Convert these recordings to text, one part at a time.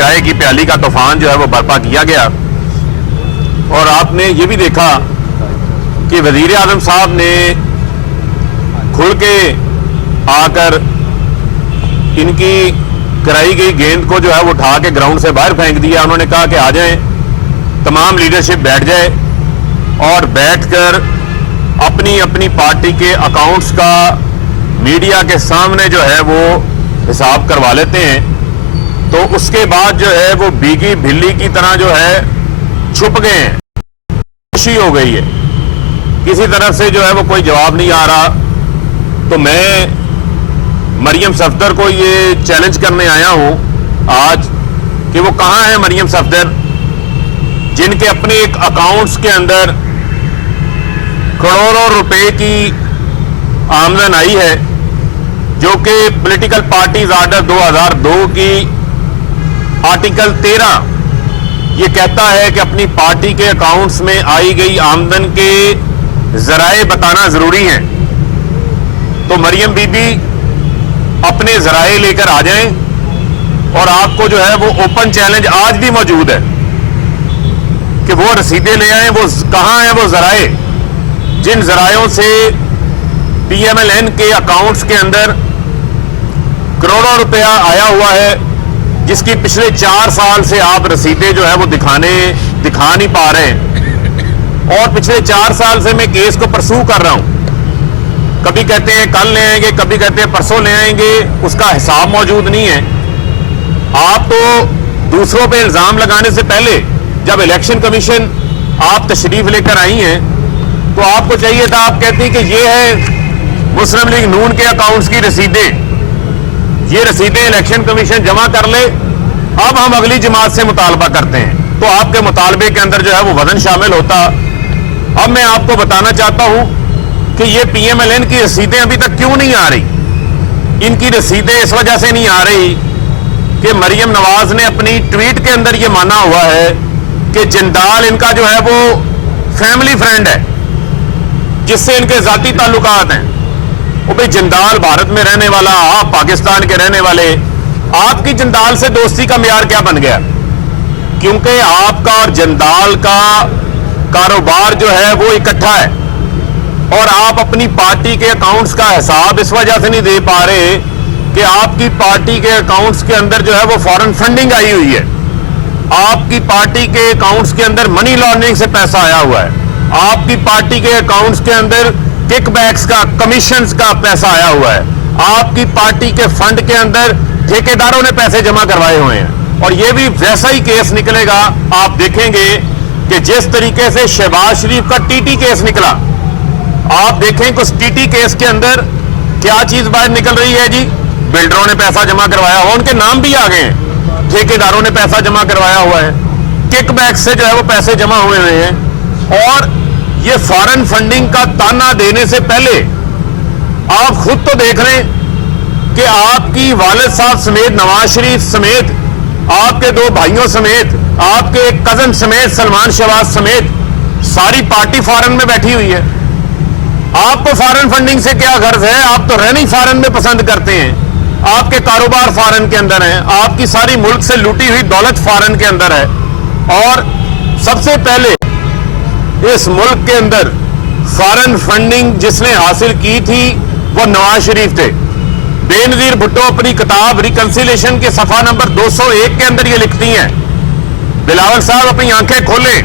چائے کی پیالی کا طوفان جو ہے وہ برپا کیا گیا. اور آپ نے یہ بھی دیکھا کہ وزیر اعظم صاحب نے کھل کے آ کر ان کی کرائی گئی گیند کو جو ہے وہ اٹھا کے گراؤنڈ سے باہر پھینک دیا. انہوں نے کہا کہ آ جائیں, تمام لیڈرشپ بیٹھ جائے اور بیٹھ کر اپنی اپنی پارٹی کے اکاؤنٹس کا میڈیا کے سامنے جو ہے وہ حساب کروا لیتے ہیں. تو اس کے بعد جو ہے وہ بیگی بھلی کی طرح جو ہے چھپ گئے ہیں, خوشی ہو گئی ہے, کسی طرف سے جو ہے وہ کوئی جواب نہیں آ رہا. تو میں مریم صفدر کو یہ چیلنج کرنے آیا ہوں آج کہ وہ کہاں ہیں مریم صفدر, جن کے اپنے ایک اکاؤنٹس کے اندر کروڑوں روپے کی آمدن آئی ہے, جو کہ پولیٹیکل پارٹیز آرڈر 2002 کی آرٹیکل 13 یہ کہتا ہے کہ اپنی پارٹی کے اکاؤنٹس میں آئی گئی آمدن کے ذرائع بتانا ضروری ہیں. تو مریم بی بی اپنے ذرائع لے کر آ جائیں, اور آپ کو جو ہے وہ اوپن چیلنج آج بھی موجود ہے کہ وہ رسیدیں لے آئیں. وہ کہاں ہیں وہ ذرائع جن ذرائعوں سے پی ایم ایل این کے اکاؤنٹس کے اندر کروڑوں روپیہ آیا ہوا ہے, جس کی پچھلے 4 سال سے آپ رسیدیں جو ہے وہ دکھا نہیں پا رہے ہیں. اور پچھلے 4 سال سے میں کیس کو پرسو کر رہا ہوں, کبھی کہتے ہیں کل لے آئیں گے, کبھی کہتے ہیں پرسوں لے آئیں گے, اس کا حساب موجود نہیں ہے. آپ تو دوسروں پہ الزام لگانے سے پہلے جب الیکشن کمیشن آپ تشریف لے کر آئی ہیں تو آپ کو چاہیے تھا, آپ کہتی کہ یہ ہے مسلم لیگ نون کے اکاؤنٹس کی رسیدیں, یہ رسیدیں الیکشن کمیشن جمع کر لے, اب ہم اگلی جماعت سے مطالبہ کرتے ہیں. تو آپ کے مطالبے کے اندر جو ہے وہ وزن شامل ہوتا. اب میں آپ کو بتانا چاہتا ہوں کہ یہ پی ایم ایل این کی رسیدیں ابھی تک کیوں نہیں آ رہی. ان کی رسیدیں اس وجہ سے نہیں آ رہی کہ مریم نواز نے اپنی ٹویٹ کے اندر یہ مانا ہوا ہے کہ جندال ان کا جو ہے وہ فیملی فرینڈ ہے, جس سے ان کے ذاتی تعلقات ہیں. وہ بھئی جندال بھارت میں رہنے والا, آپ پاکستان کے رہنے والے, آپ کی جندال سے دوستی کا معیار کیا بن گیا؟ کیونکہ آپ کا اور جندال کا کاروبار جو ہے وہ اکٹھا ہے, اور آپ اپنی پارٹی کے اکاؤنٹس کا حساب اس وجہ سے نہیں دے پا رہے کہ آپ کی پارٹی کے اکاؤنٹس کے اندر جو ہے وہ فارن فنڈنگ آئی ہوئی ہے, آپ کی پارٹی کے اکاؤنٹس کے اندر منی لانڈرنگ سے پیسہ آیا ہوا ہے, آپ کی پارٹی کے اکاؤنٹس کے اندر کک بیکس کا, کمیشنز کا پیسہ آیا ہوا ہے, آپ کی پارٹی کے فنڈ کے اندر ٹھیکیداروں نے پیسے جمع کروائے ہوئے ہیں. اور یہ بھی ویسا ہی کیس نکلے گا. آپ دیکھیں گے کہ جس طریقے سے شہباز شریف کا ٹی ٹی کیس نکلا, آپ دیکھیں کہ اس ٹی ٹی کیس کے اندر کیا چیز باہر نکل رہی ہے جی. بلڈروں نے پیسہ جمع کروایا ہوا, ان کے نام بھی آ گئے ہیں, ٹھیکیداروں نے پیسہ جمع کروایا ہوا ہے, کک بیک سے جو ہے وہ پیسے جمع ہوئے ہیں. اور یہ فارن فنڈنگ کا تانا دینے سے پہلے آپ خود تو دیکھ رہے ہیں کہ آپ کی والد صاحب سمیت, نواز شریف سمیت, آپ کے 2 بھائیوں سمیت, آپ کے ایک کزن سمیت, سلمان شہباز سمیت ساری پارٹی فارن میں بیٹھی ہوئی ہے. آپ کو فارن فنڈنگ سے کیا غرض ہے؟ آپ تو رہنا ہی فارن میں پسند کرتے ہیں, آپ کے کاروبار فارن کے اندر ہیں, آپ کی ساری ملک سے لوٹی ہوئی دولت فارن کے اندر ہے. اور سب سے پہلے اس ملک کے اندر فارن فنڈنگ جس نے حاصل کی تھی وہ نواز شریف تھے. بے نظیر بھٹو اپنی کتاب ریکنسیلیشن کے صفحہ نمبر 201 کے اندر یہ لکھتی ہیں, بلاول صاحب اپنی آنکھیں کھولیں,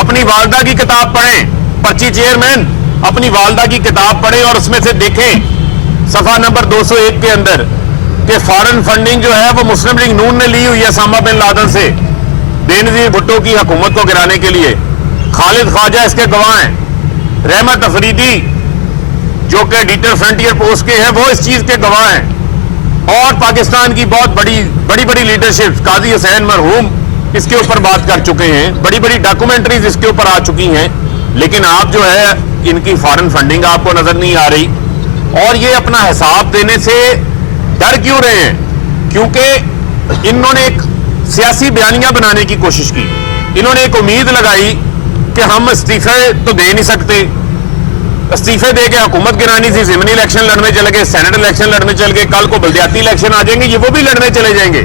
اپنی والدہ کی کتاب پڑھیں, پرچی چیئرمین اپنی والدہ کی کتاب پڑھیں اور اس میں سے دیکھیں صفحہ نمبر 201 کے اندر کہ فارن فنڈنگ جو ہے وہ مسلم لیگ نون نے لی ہوئی ہے اسامہ بن لادن سے بے نظیر بھٹو کی حکومت کو گرانے کے لیے. خالد خواجہ اس کے گواہ ہیں, رحمت افریدی جو کہ ایڈیٹر فرنٹیئر پوسٹ کے ہیں وہ اس چیز کے گواہ ہیں, اور پاکستان کی بہت بڑی لیڈرشپ, قاضی حسین مرحوم اس کے اوپر بات کر چکے ہیں, بڑی ڈاکومنٹریز اس کے اوپر آ چکی ہیں. لیکن آپ جو ہے ان کی فارن فنڈنگ آپ کو نظر نہیں آ رہی. اور یہ اپنا حساب دینے سے ڈر کیوں رہے ہیں؟ کیونکہ انہوں نے ایک سیاسی بیانیہ بنانے کی کوشش کی, انہوں نے ایک امید لگائی کہ ہم استعفے تو دے نہیں سکتے, استعفے دے کے حکومت گرانی تھی, ضمنی الیکشن لڑنے چلے گئے, سینٹ الیکشن لڑنے چل گئے, کل کو بلدیاتی الیکشن آ جائیں گے, یہ وہ بھی لڑنے چلے جائیں گے.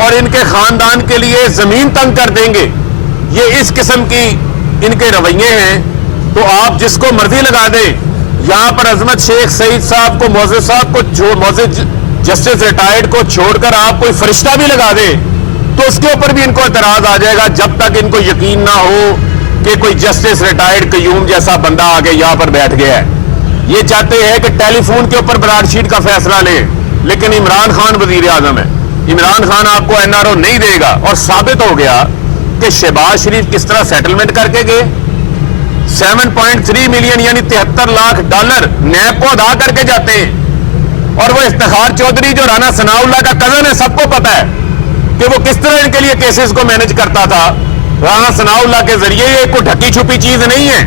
اور ان کے خاندان کے لیے زمین تنگ کر دیں گے. یہ اس قسم کی ان کے رویے ہیں. تو آپ جس کو مرضی لگا دیں. یہاں پر عظمت شیخ سعید صاحب کو، معزز صاحب کو، معزز جسٹس ریٹائرڈ کو چھوڑ کر آپ کوئی فرشتہ بھی لگا دیں تو اس کے اوپر بھی ان کو اعتراض آ جائے گا، جب تک ان کو یقین نہ ہو کہ کوئی جسٹس ریٹائرڈ قیوم جیسا بندہ آگے یہاں پر بیٹھ گیا ہے. یہ چاہتے ہیں کہ ٹیلی فون کے اوپر براڈ شیٹ کا فیصلہ لیں، لیکن عمران خان وزیر اعظم ہے. عمران خان آپ کو NRO نہیں دے گا. اور ثابت ہو گیا کہ شہباز شریف کس طرح سیٹلمنٹ کر کے گئے. 7.3 ملین یعنی $73 لاکھ نیب کو ادا کر کے جاتے ہیں. اور وہ افتخار چودھری جو رانا ثناء اللہ کا کزن ہے، سب کو پتا ہے کہ وہ کس طرح ان کے لیے کیسز کو مینج کرتا تھا. رانا ثناء اللہ کے ذریعے یہ کوئی ڈھکی چھپی چیز نہیں ہے.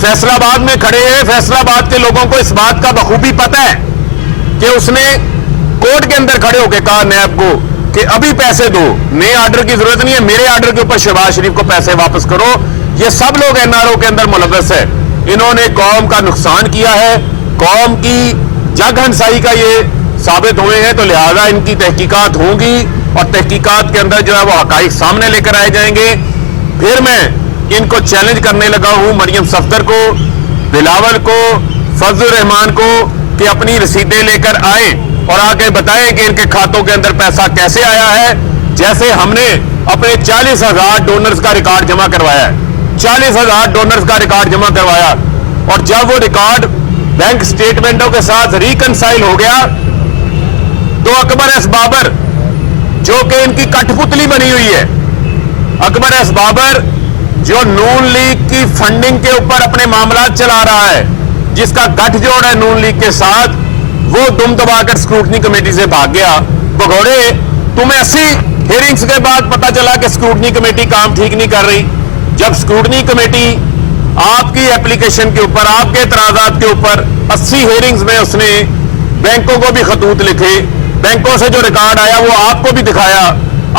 فیصلہ آباد میں کھڑے ہیں، فیصلہ آباد کے لوگوں کو اس بات کا بخوبی پتا ہے کہ اس نے کورٹ کے اندر کھڑے ہو کے کہا نیب کو کہ ابھی پیسے دو، نئے آرڈر کی ضرورت نہیں ہے، میرے آرڈر کے اوپر شہباز شریف کو پیسے واپس کرو. یہ سب لوگ NRO کے اندر ملوث ہے. انہوں نے قوم کا نقصان کیا ہے، قوم کی جگ ہنسائی کا یہ ثابت ہوئے ہیں. تو لہذا ان کی تحقیقات ہوں گی اور تحقیقات کے اندر جو ہے وہ حقائق سامنے لے کر آئے جائیں گے. پھر میں ان کو چیلنج کرنے لگا ہوں، مریم صفدر کو، بلاول کو، فضل الرحمان کو، کہ اپنی رسیدیں لے کر آئیں اور آ کے بتائیں کہ ان کے کھاتوں کے اندر پیسہ کیسے آیا ہے. جیسے ہم نے اپنے 40,000 ڈونرز کا ریکارڈ جمع کروایا ہے، 40,000 ڈونرز کا ریکارڈ جمع کروایا، اور جب وہ ریکارڈ بینک سٹیٹمنٹوں کے ساتھ ریکنسائل ہو گیا تو اکبر ایس بابر جو کہ ان کی کٹھ پتلی بنی ہوئی ہے، اکبر ایس بابر جو نون لیگ کی فنڈنگ کے اوپر اپنے معاملات چلا رہا ہے، جس کا گٹھ جوڑ ہے نون لیگ کے ساتھ، وہ دم دبا کر اسکروٹنی کمیٹی سے بھاگ گیا. بگوڑے، تمہیں 80 ہیئرنگز کے بعد پتا چلا کہ اسکروٹنی کمیٹی کام ٹھیک نہیں کر رہی. جب اسکروٹنی کمیٹی آپ کی اپلیکیشن کے اوپر، آپ کے اعتراضات کے اوپر 80 ہیئرنگز میں اس نے بینکوں کو بھی خطوط لکھے، بینکوں سے جو ریکارڈ آیا وہ آپ کو بھی دکھایا،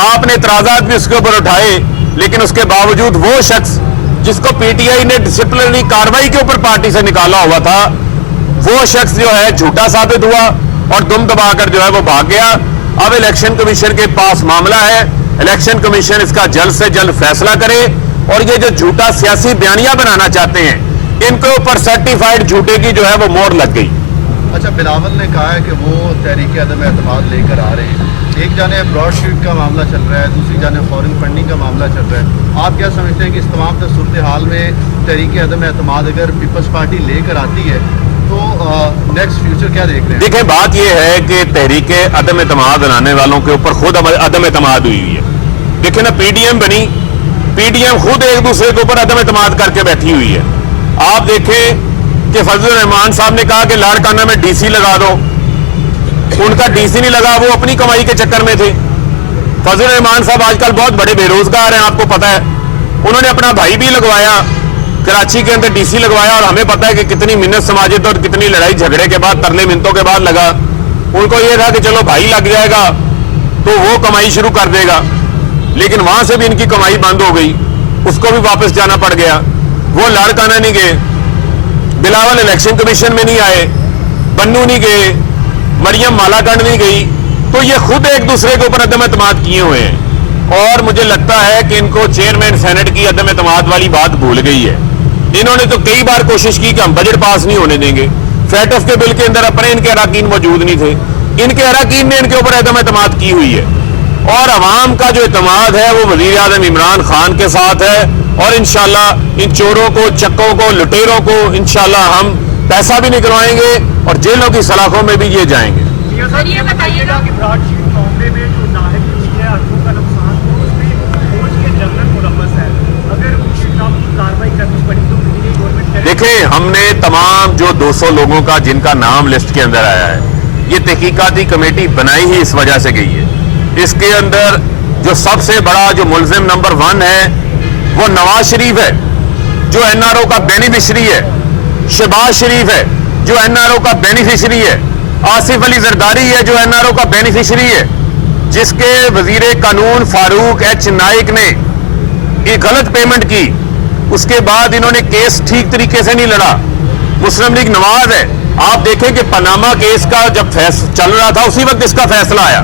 آپ نے اعتراضات بھی اس کے اوپر اٹھائے، لیکن اس کے باوجود وہ شخص جس کو PTI نے ڈسپلنری کاروائی کے اوپر پارٹی سے نکالا ہوا تھا، وہ شخص جو ہے جھوٹا ثابت ہوا اور دم دبا کر جو ہے وہ بھاگ گیا. اب الیکشن کمیشن کے پاس معاملہ ہے، الیکشن کمیشن اس کا جلد سے جلد فیصلہ کرے. اور یہ جو جھوٹا سیاسی بیانیہ بنانا چاہتے ہیں، ان کے اوپر سرٹیفائیڈ جھوٹے کی جو ہے وہ مہر لگ گئی. اچھا، بلاول نے کہا ہے کہ وہ تحریک عدم اعتماد لے کر آ رہے ہیں. ایک جانب براڈ شیٹ کا معاملہ چل رہا ہے، دوسری جانب فورن فنڈنگ کا معاملہ چل رہا ہے. آپ کیا سمجھتے ہیں کہ اس تمام صورتحال میں تحریک عدم اعتماد اگر پیپلز پارٹی لے کر آتی ہے تو نیکسٹ فیوچر کیا دیکھ رہے ہیں؟ دیکھیں، بات یہ ہے کہ تحریک عدم اعتماد لانے والوں کے اوپر خود عدم اعتماد ہوئی ہے. دیکھیں نا، PDM بنی، PDM خود ایک دوسرے کے اوپر عدم اعتماد کر کے بیٹھی ہوئی ہے. آپ دیکھیں کہ فضل الرحمان صاحب نے کہا کہ لاڑکانہ میں DC لگا دو، ان کا DC نہیں لگا، وہ اپنی کمائی کے چکر میں تھے. فضل الرحمان صاحب آج کل بہت بڑے بے روزگار ہیں، آپ کو پتا ہے. انہوں نے اپنا بھائی بھی لگوایا، کراچی کے اندر DC لگوایا، اور ہمیں پتا ہے کہ کتنی منت سماجت اور کتنی لڑائی جھگڑے کے بعد، ترلے منتوں کے بعد لگا. ان کو یہ تھا کہ چلو بھائی لگ جائے گا تو وہ کمائی شروع کر دے گا، لیکن وہاں سے بھی ان کی کمائی بند ہو گئی، اس کو بھی واپس جانا پڑ گیا. وہ لاڑکانہ نہیں گئے، بلاول الیکشن کمیشن میں نہیں آئے، بنو نہیں گئے، مریم مالا کنڈ نہیں گئی. تو یہ خود ایک دوسرے کے اوپر عدم اعتماد کیے ہوئے ہیں. اور مجھے لگتا ہے کہ ان کو چیئرمین سینٹ کی عدم اعتماد والی بات بھول گئی ہے. انہوں نے تو کئی بار کوشش کی کہ ہم بجٹ پاس نہیں ہونے دیں گے، فیٹف کے بل کے اندر اپنے ان کے اراکین موجود نہیں تھے، ان کے اراکین نے ان کے اوپر عدم اعتماد کی ہوئی ہے. اور عوام کا جو اعتماد ہے وہ وزیر اعظم عمران خان کے ساتھ ہے. اور انشاءاللہ ان چوروں کو، چکوں کو، لٹیروں کو انشاءاللہ ہم پیسہ بھی نکلوائیں گے اور جیلوں کی سلاخوں میں بھی یہ جائیں گے. سر یہ بتائیے گا کہ براڈ شیٹ معاملے میں جو ناہل ہوئی ہے، اربوں کا نقصان ہو، اس میں فوج کے جنرل ملوث ہے. اگر اس کے خلاف کارروائی کرنی پڑی تو گورنمنٹ کرے؟ دیکھیں، ہم نے تمام جو 200 لوگوں کا جن کا نام لسٹ کے اندر آیا ہے، یہ تحقیقاتی کمیٹی بنائی ہی اس وجہ سے گئی ہے. اس کے اندر جو سب سے بڑا جو ملزم نمبر 1 ہے وہ نواز شریف ہے جو NRO کا بینیفیشری ہے، شہباز شریف ہے جو NRO کا بینیفیشری ہے، آصف علی زرداری ہے جو NRO کا بینیفیشری ہے، جس کے وزیر قانون فاروق ایچ نائک نے ایک غلط پیمنٹ کی. اس کے بعد انہوں نے کیس ٹھیک طریقے سے نہیں لڑا. مسلم لیگ نواز ہے. آپ دیکھیں کہ پاناما کیس کا جب چل رہا تھا اسی وقت اس کا فیصلہ آیا.